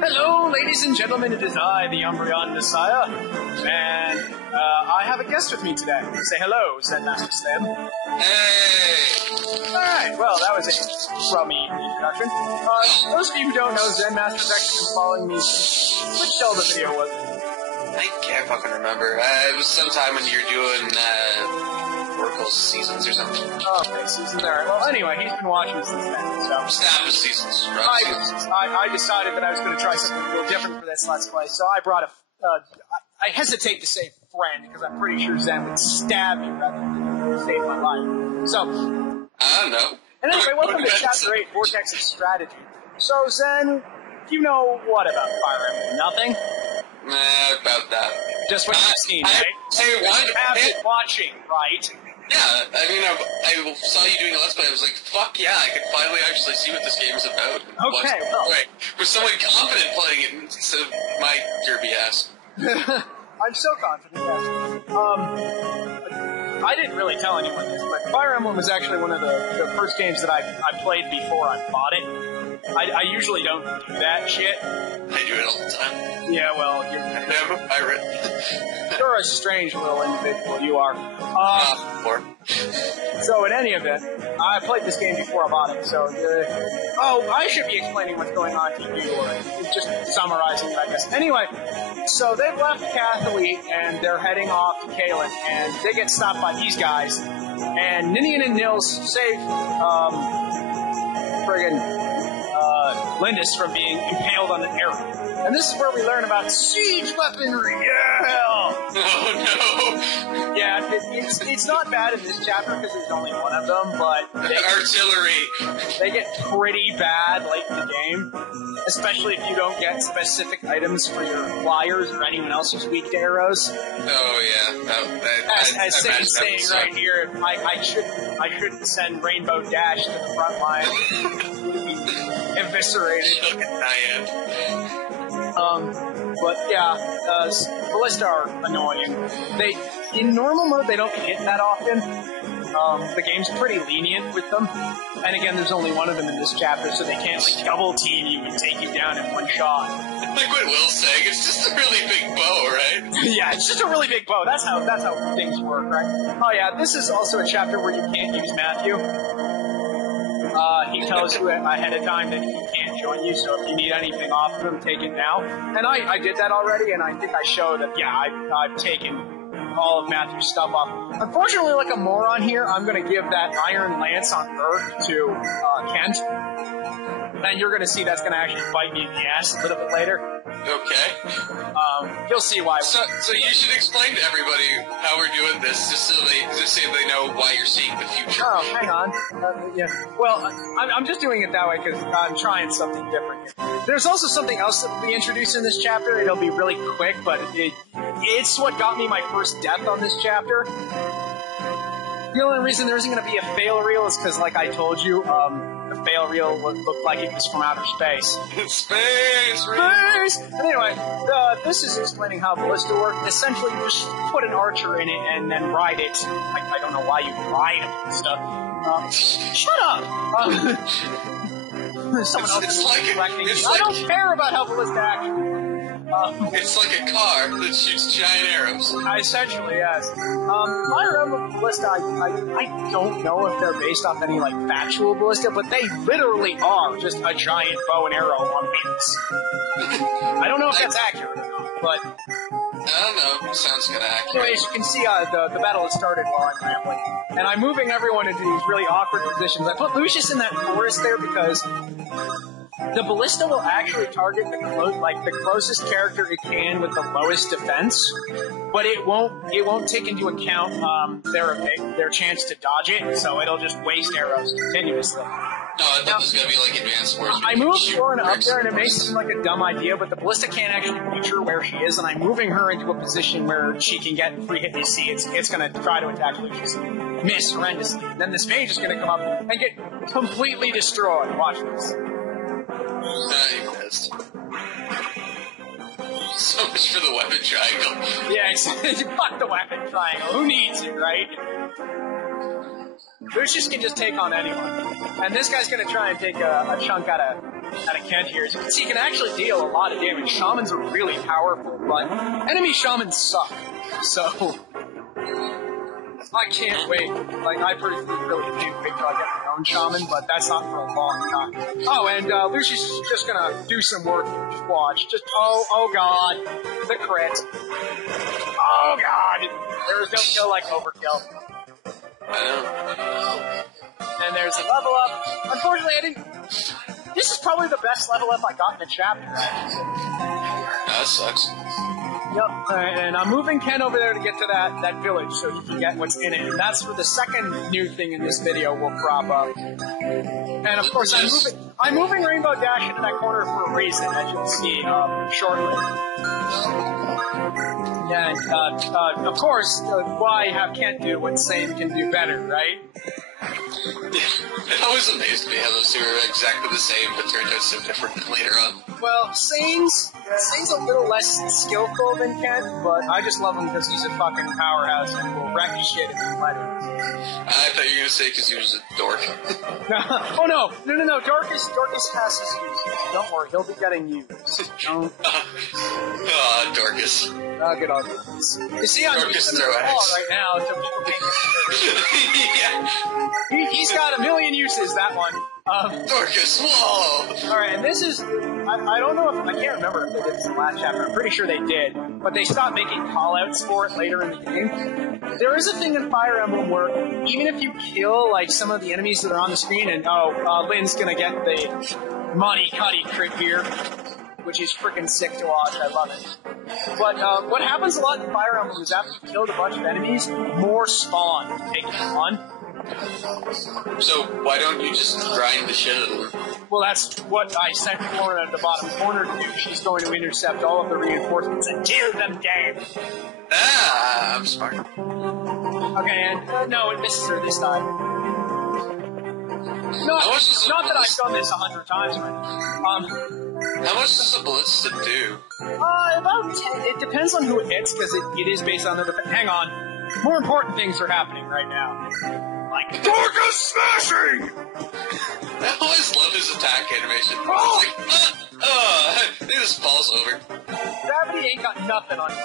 Hello, ladies and gentlemen, it is I, the UmbreonMessiah, and I have a guest with me today. Say hello, Zenmasterslim. Hey! Alright, well, that was a crummy introduction. Those of you who don't know, Zenmaster's actually been following me. Which Zelda video was it? I can't fucking remember. It was sometime when you were doing, Oracle Seasons or something. Oh, okay, Seasons, alright. Well, anyway, he's been watching since then, so... Snap of Seasons. I decided that I was going to try something a little different for this Let's Play, so I brought I hesitate to say friend, because I'm pretty sure Zen would stab me rather than save my life. So... I don't know. And anyway, welcome to Chapter 8, Vortex of Strategy. So, Zen, you know what about Fire Emblem? Nothing? About that. Just what you've seen, right? Hey, what? You have been watching, right? Yeah, I mean, I saw you doing a Let's Play, I was like, fuck yeah, I can finally actually see what this game is about. Okay, well. Right. With someone confident playing it instead of my derby ass. I'm so confident, yes. I didn't really tell anyone this, but Fire Emblem was actually one of the first games that I played before I bought it. I usually don't do that shit. I do it all the time. Yeah, well, I'm a pirate. You're a strange little individual, you are. So in any event, I played this game before I bought it, so... I should be explaining what's going on to you, or just summarizing it, I guess. Anyway, so they've left Catholete, and they're heading off to Kalen, and they get stopped by these guys, and Ninian and Nils save, Lindis from being impaled on an arrow. And this is where we learn about siege weaponry. Yeah! Oh no! Yeah, it's not bad in this chapter because there's only one of them, but artillery. They get pretty bad late in the game, especially if you don't get specific items for your flyers or anyone else who's weak to arrows. Oh yeah, as Satan's saying right here, I shouldn't send Rainbow Dash to the front line. Eviscerated. But yeah, Ballista are annoying. In normal mode, they don't hit that often. The game's pretty lenient with them. And again, there's only one of them in this chapter, so they can't like double team you and take you down in one shot. Like what Will's saying, it's just a really big bow, right? Yeah, it's just a really big bow. That's how things work, right? Oh yeah, this is also a chapter where you can't use Matthew. He tells you ahead of time that he can't join you, so if you need anything off of him, take it now. And I did that already, and I think I showed that, yeah, I've taken all of Matthew's stuff off. Unfortunately, like a moron here, I'm going to give that Iron Lance on Earth to Kent. And you're going to see that's going to actually bite me in the ass a little bit later. Okay. You'll see why. So you should explain to everybody how we're doing this, just so they know why you're seeing the future. Oh, hang on. Yeah. Well, I'm just doing it that way because I'm trying something different here. There's also something else that will be introduced in this chapter. It'll be really quick, but it's what got me my first death on this chapter. The only reason there isn't going to be a fail reel is because, like I told you, the fail reel looked like it was from outer space. Space! And anyway, this is explaining how Ballista works. Essentially, you just put an archer in it and then ride it. I don't know why you ride a Ballista. Shut up! Someone else is correcting me. I don't care about how Ballista actually it's like a car that shoots giant arrows. Essentially, yes. Fire Emblem Ballista, I don't know if they're based off any, like, factual ballista, but they literally are just a giant bow and arrow on wheels. I don't know if that's accurate or not, but... I don't know. Sounds kind of accurate. Anyway, as you can see, the battle has started while I'm rambling. And I'm moving everyone into these really awkward positions. I put Lucius in that forest there because... the Ballista will actually target the closest character it can with the lowest defense, but it won't take into account their chance to dodge it, so it'll just waste arrows continuously. No, I thought this was gonna be like advanced wars. I moved Florina up there, and it may seem like a dumb idea, but the Ballista can't actually reach her where she is, and I'm moving her into a position where she can get free hit. You see, it's gonna try to attack Lucius, miss horrendously. And then this mage is gonna come up and get completely destroyed. Watch this. You missed. So much for the weapon triangle. Yeah, fuck the weapon triangle. Who needs it, right? Lucius can just take on anyone. And this guy's gonna try and take a chunk out of out of Kent here. As you can see, he can actually deal a lot of damage. Shamans are really powerful, but enemy shamans suck. So, I can't wait. Like, I personally really can't wait till I get my own shaman, but that's not for a long time. Oh, and Lucius is just gonna do some work here. Just watch. Just, oh god. The crit. Oh god. There is no kill like overkill. And there's a level up. Unfortunately, I didn't... This is probably the best level up I got in the chapter. That sucks. Yep, and I'm moving Ken over there to get to that village so he can get what's in it. And that's where the second new thing in this video will crop up. And of course, I'm moving Rainbow Dash into that corner for a reason, as you'll see shortly. And of course, why have Kent do what Sane can do better, right? It always amazed me how those two are exactly the same, but turned out so different later on. Well, Sane's a little less skillful than Kent, but I just love him because he's a fucking powerhouse and will wreck shit if you let him. I thought you were going to say because he was a dork. Oh no, Dorcas has his uses. Don't worry, he'll be getting used. Don't. Dorcas. Good on Dorcas. You see, I'm using the wall right now, so people can't get Yeah. He's got a million uses, that one. Dorcas, whoa! Alright, and this is... I don't know if... I can't remember if they did this in the last chapter. I'm pretty sure they did. But they stopped making call-outs for it later in the game. There is a thing in Fire Emblem where even if you kill, like, some of the enemies that are on the screen, and, Lynn's gonna get the Monty Cuddy crit here, which is freaking sick to watch. I love it. But what happens a lot in Fire Emblem is after you've killed a bunch of enemies, more spawn to take them on. So why don't you just grind the shit out of them? Well, that's what I sent Flora at the bottom corner to do. She's going to intercept all of the reinforcements and tear them down. Ah, I'm smart. Okay, and no, it misses her this time. Not that I've done this 100 times already. How much does a ballista do? About 10. It depends on who it hits, because it is based on the... Hang on. More important things are happening right now. Like... Dorcas smashing! I always love his attack animation. Oh! It's like, he just falls over. Gravity ain't got nothing on you.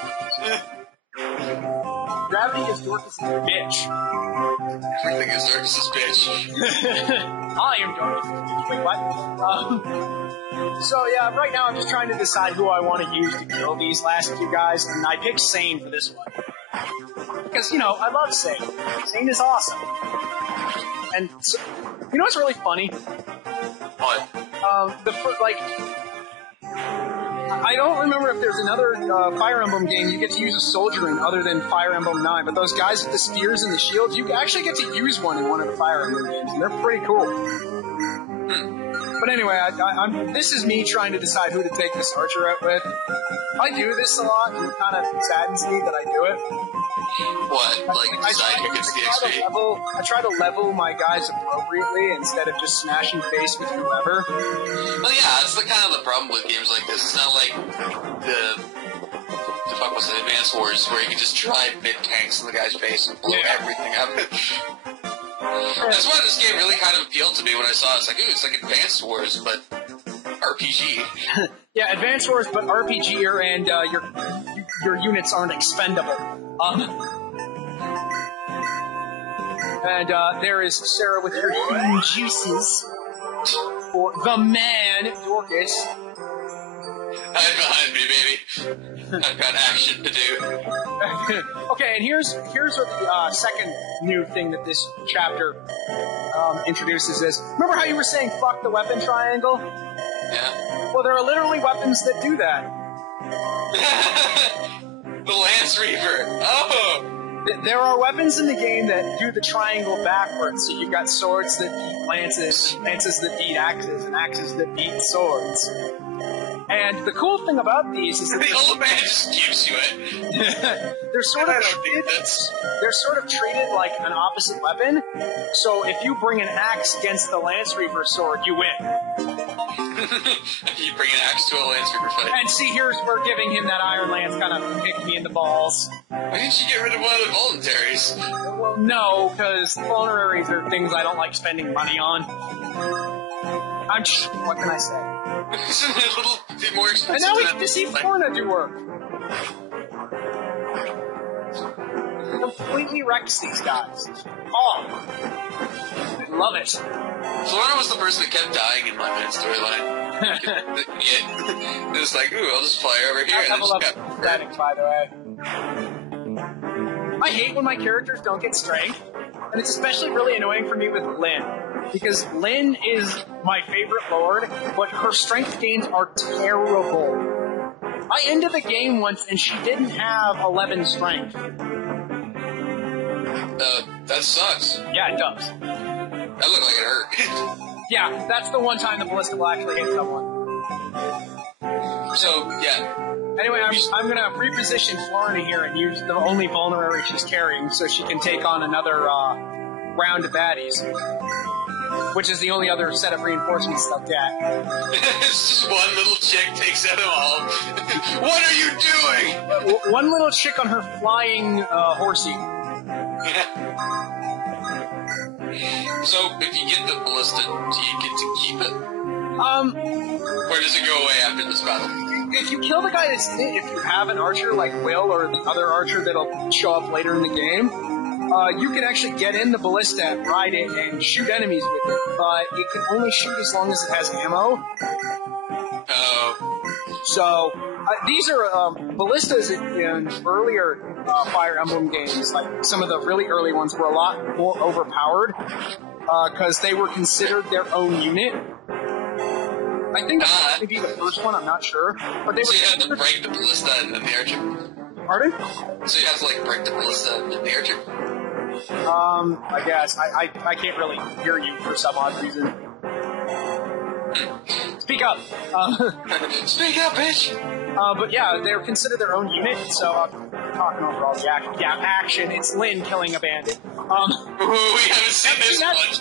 Gravity is Dorcas' bitch. Everything is Dorcas' bitch. I am Dorcas' bitch. Wait, what? So yeah, right now I'm just trying to decide who I want to use to kill these last few guys, and I picked Sane for this one. Because, you know, I love Sane. Sane is awesome. And, so, you know what's really funny? What? I don't remember if there's another Fire Emblem game you get to use a soldier in other than Fire Emblem 9, but those guys with the spears and the shields, you actually get to use one in one of the Fire Emblem games, and they're pretty cool. But anyway, this is me trying to decide who to take this archer out with. I do this a lot, and it kind of saddens me that I do it. What? Like, decide who gets the XP? I try to level my guys appropriately instead of just smashing face with whoever. Well, yeah, that's the kind of the problem with games like this. It's not like the fuck was it, Advance Wars, where you can just try mid-tanks in the guy's face and blow everything up. That's why this game really kind of appealed to me when I saw it. It's like, ooh, it's like Advance Wars, but RPG. Yeah, Advance Wars, but RPG, and your units aren't expendable. And there is Sarah with her human juices for the man, Dorcas. Hide behind me, baby. I've got action to do. Okay, and here's what the second new thing that this chapter introduces is. Remember how you were saying fuck the weapon triangle? Yeah. Well, there are literally weapons that do that. The Lance Reaver. Oh! There are weapons in the game that do the triangle backwards. So you've got swords that beat lances, lances that beat axes, and axes that beat swords. And the cool thing about these is that the old man just gives you it. they're sort of treated like an opposite weapon. So if you bring an axe against the Lance Reaver sword, you win. You bring an axe to a Lance Reaver fight. And see, we're giving him that Iron Lance kind of kicked me in the balls. Why didn't you get rid of one of the voluntaries? Well, no, because vulneraries are things I don't like spending money on. What can I say? It's a little bit more expensive. And now we get to see Florna do work. Completely wrecks these guys. Oh. I love it. Florna was the person that kept dying in my main storyline. It was like, ooh, I'll just fly over here. I love pathetic, by the way. I hate when my characters don't get strength, and it's especially really annoying for me with Lynn, because Lynn is my favorite lord, but her strength gains are terrible. I ended the game once, and she didn't have 11 strength. That sucks. Yeah, it does. That looked like it hurt. Yeah, that's the one time the ballista will actually hit someone. So, yeah. Anyway, I'm going to reposition Florna here and use the only vulnerary she's carrying so she can take on another round of baddies, which is the only other set of reinforcements they'll get. It's just one little chick takes out them all. What are you doing? One little chick on her flying horsey. So, if you get the ballista, do you get to keep it? Or does it go away after this battle? If you kill the guy that's in it, if you have an archer like Will or the other archer that'll show up later in the game, you can actually get in the ballista, ride it, and shoot enemies with it, but it can only shoot as long as it has ammo. Oh. So, these are ballistas in earlier Fire Emblem games, like some of the really early ones were a lot more overpowered, because they were considered their own unit. I think that might be the first one, I'm not sure. But they were. So you have to break the ballista and then the archer? Pardon? So you have to, like, break the ballista and then the archer? I guess. I can't really hear you for some odd reason. Speak up! Speak up, bitch! But yeah, they're considered their own unit, so I'm talking over all the action. Yeah, action, it's Lynn killing a bandit. We haven't seen this much.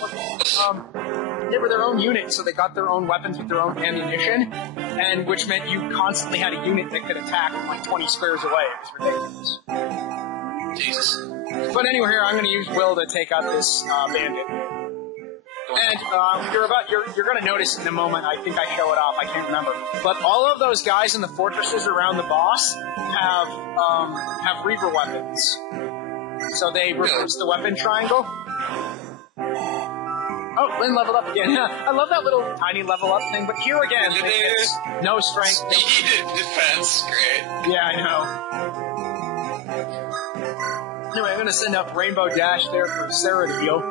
They were their own unit, so they got their own weapons with their own ammunition, and which meant you constantly had a unit that could attack from like 20 squares away. It was ridiculous. Jesus. But anyway, here I'm going to use Will to take out this bandit. And you're going to notice in a moment. I think I show it off. I can't remember. But all of those guys in the fortresses around the boss have Reaver weapons. So they reverse the weapon triangle. Oh, Lynn leveled up again. I love that little tiny level up thing, but here again, it's no strength. Speed defense, great. Yeah, I know. Anyway, I'm going to send up Rainbow Dash there for Sarah to heal.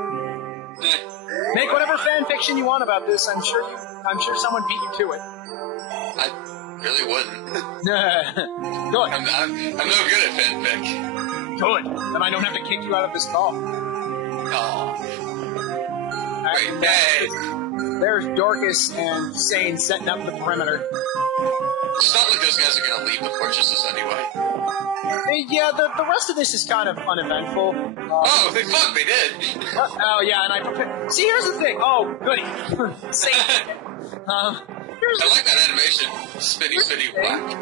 Make whatever fan fiction you want about this. I'm sure someone beat you to it. I really wouldn't. Good. I'm no good at fanfic. Good. Then I don't have to kick you out of this call. Oh. And, there's Dorcas and Sane setting up the perimeter. It's not like those guys are going to leave the fortresses anyway. Yeah, the rest of this is kind of uneventful. They did. Oh, yeah, and I prepared. See, here's the thing. Oh, goody. Sane. I like that animation. Spinny, spinny, whack.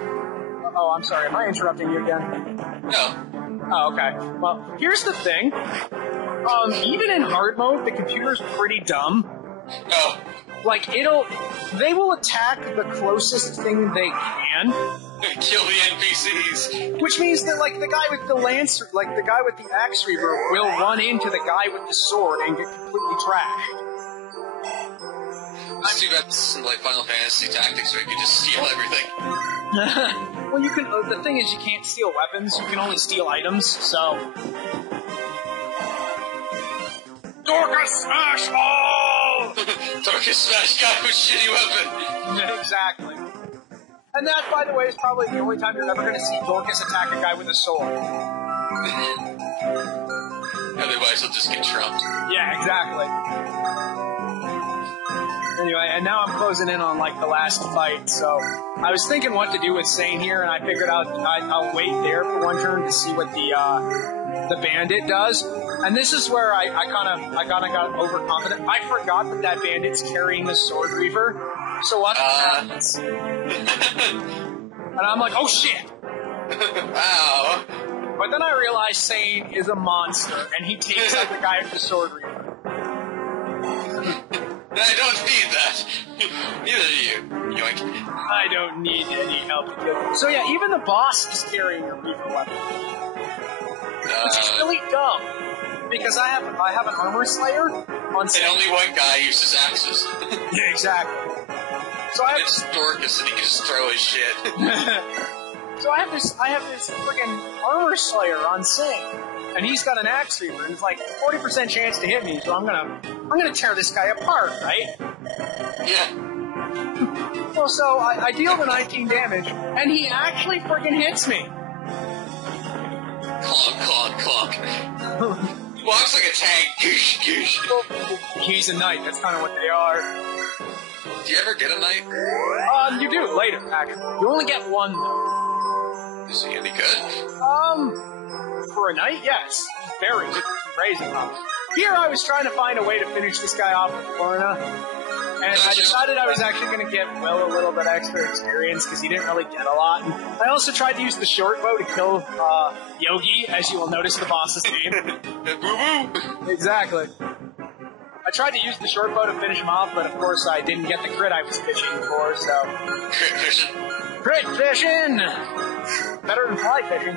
Oh, I'm sorry. Am I interrupting you again? No. Oh, okay. Well, here's the thing. Even in hard mode, the computer's pretty dumb. Oh. Like, they will attack the closest thing they can. Kill the NPCs. Which means that, like, the guy with the lance, like, the guy with the axe reaver will run into the guy with the sword and get completely trashed. It's too bad this isn't like Final Fantasy Tactics where you can just steal everything. Well, you can, the thing is you can't steal weapons, you can only steal items, so... Dorcas smash all! Dorcas smash guy with shitty weapon. Yeah, exactly. And that, by the way, is probably the only time you're ever going to see Dorcas attack a guy with a sword. Otherwise, he'll just get trumped. Yeah, exactly. Anyway, and now I'm closing in on, like, the last fight, so I was thinking what to do with Sane here, and I figured I'll wait there for one turn to see what the bandit does. And this is where I kind of got overconfident. I forgot that bandit's carrying the sword reaver. So what happens? And I'm like, oh shit! Wow. But then I realized Sane is a monster, and he takes out the guy with the sword reaver. I don't need that. Neither do you. Yoink. I don't need any help to kill you. So yeah, even the boss is carrying a reaper weapon. Which is really dumb. Because I have an armor slayer on and only one guy uses axes. Yeah, exactly. So I have it's Dorcas and he can just throw his shit. So I have this friggin' armor slayer on Sing. And he's got an axe reaper, and it's like 40% chance to hit me, so I'm gonna tear this guy apart, right? Yeah. Well, so I deal the 19 damage, and he actually friggin' hits me. Clonk, clonk, clonk. Walks like a tank. Goosh, goosh. Well, he's a knight, that's kind of what they are. Do you ever get a knight? You do, later, actually. You only get one, though. Is he any good? For a knight, yes. He's very raising up. Here I was trying to find a way to finish this guy off with Lorna, and I decided I was actually going to give Will a little bit extra experience because he didn't really get a lot. And I also tried to use the short bow to kill Yogi, as you will notice the boss's name. Exactly. I tried to use the short bow to finish him off, but of course I didn't get the crit I was fishing for, so... Crit fishing? Crit fishing! Better than fly fishing.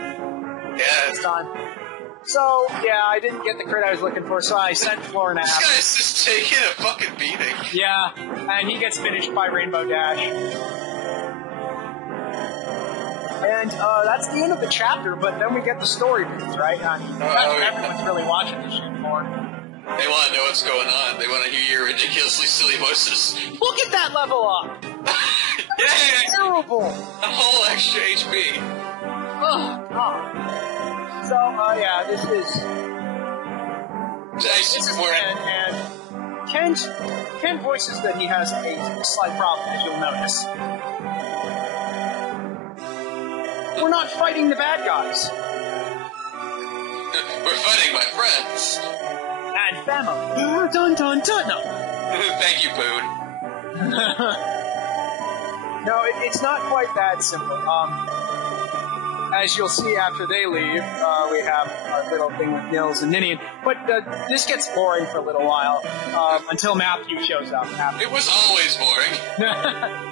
Yeah. This time. So, yeah, I didn't get the crit I was looking for, so I sent Florin This after. guy's just taking a fucking beating. Yeah, and he gets finished by Rainbow Dash. And that's the end of the chapter, but then we get the story beats, right? That's what everyone's really watching this shit for. They want to know what's going on. They want to hear your ridiculously silly voices. Look at that level up! Yeah! Terrible! A whole extra HP. Oh, God. So, yeah, this is and Ken voices that he has a slight problem, as you'll notice. We're not fighting the bad guys. We're fighting my friends. And family. Dun dun dun, no. Thank you, Boone. No, it's not quite that simple. As you'll see after they leave, we have our little thing with Nils and Ninian. But this gets boring for a little while, until Matthew shows up. It was always boring.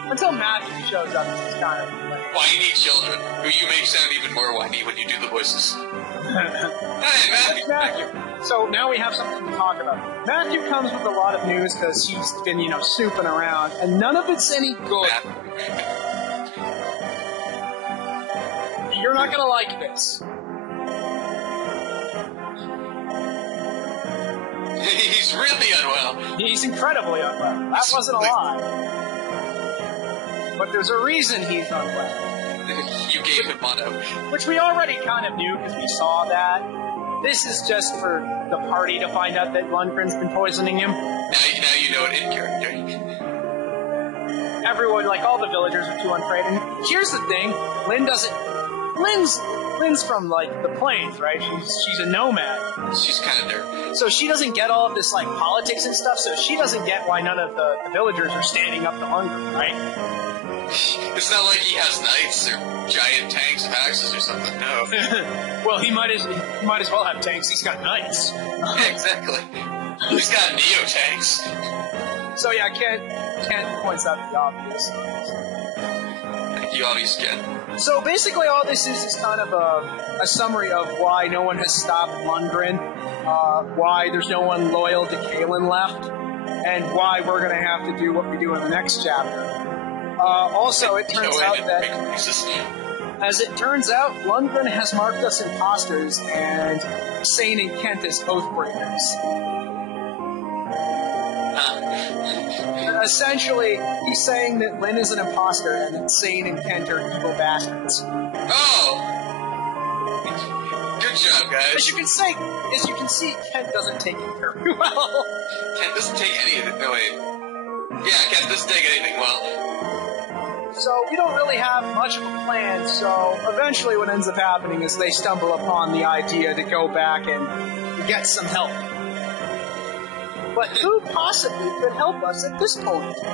Until Matthew shows up, it's kind of lame. Whiny children, who you make sound even more whiny when you do the voices. Hey, Matthew. So now we have something to talk about. Matthew comes with a lot of news because he's been, snooping around, and none of it's any good. You're not gonna like this. He's really unwell. He's incredibly unwell. That wasn't a lie. But there's a reason he's unwell. You gave him mono. Which we already kind of knew because we saw that. This is just for the party to find out that Lundgren's been poisoning him. Now you know it in character. Everyone, all the villagers are too unafraid. And here's the thing, Lynn's from, the plains, right? She's a nomad. She's kind of there. So she doesn't get all of this, politics and stuff, so she doesn't get why none of the villagers are standing up to Lundgren, right? It's not like he has knights or giant tanks of axes or something, no. Well, he might as well have tanks, he's got knights. Yeah, exactly. He's got neo-tanks. So yeah, Kent points out the obvious. Thank you, obvious Kent. So basically all this is kind of a summary of why no one has stopped Lundgren, why there's no one loyal to Kalen left, and why we're going to have to do what we do in the next chapter. Also, it turns out that, as it turns out, Lundgren has marked us imposters and Sane and Kent as oathbreakers. Essentially, he's saying that Lynn is an imposter and that Sane and Kent are evil bastards. Oh! Good job, guys. As you can see, Kent doesn't take it very well. Kent doesn't take any of it. No, wait. Yeah, Kent doesn't take anything well. So we don't really have much of a plan, so eventually what ends up happening is they stumble upon the idea to go back and get some help. But who possibly could help us at this point? I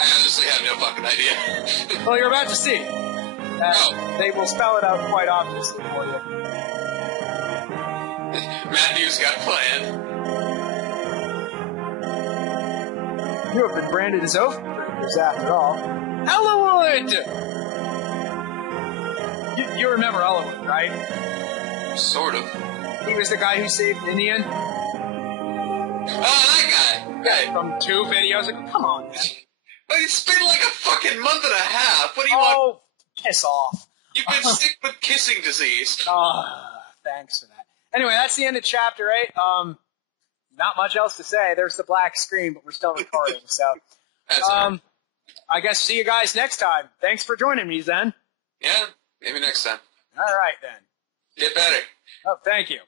honestly have no fucking idea. Well, you're about to see. They will spell it out quite obviously for you. Matthew's got a plan. You have been branded as oath breakers after all. Elwood! You remember Elwood, right? Sort of. He was the guy who saved Indian. Oh, that guy! From 2 videos ago. Come on, man. But it's been like a fucking month and a half. What do you want? Oh, piss off. You've been sick with kissing disease. Oh, thanks for that. Anyway, that's the end of chapter 8. Not much else to say. There's the black screen, but we're still recording, so. That's all right. I guess see you guys next time. Thanks for joining me, Zen. Yeah, maybe next time. All right, then. Get better. Oh, thank you.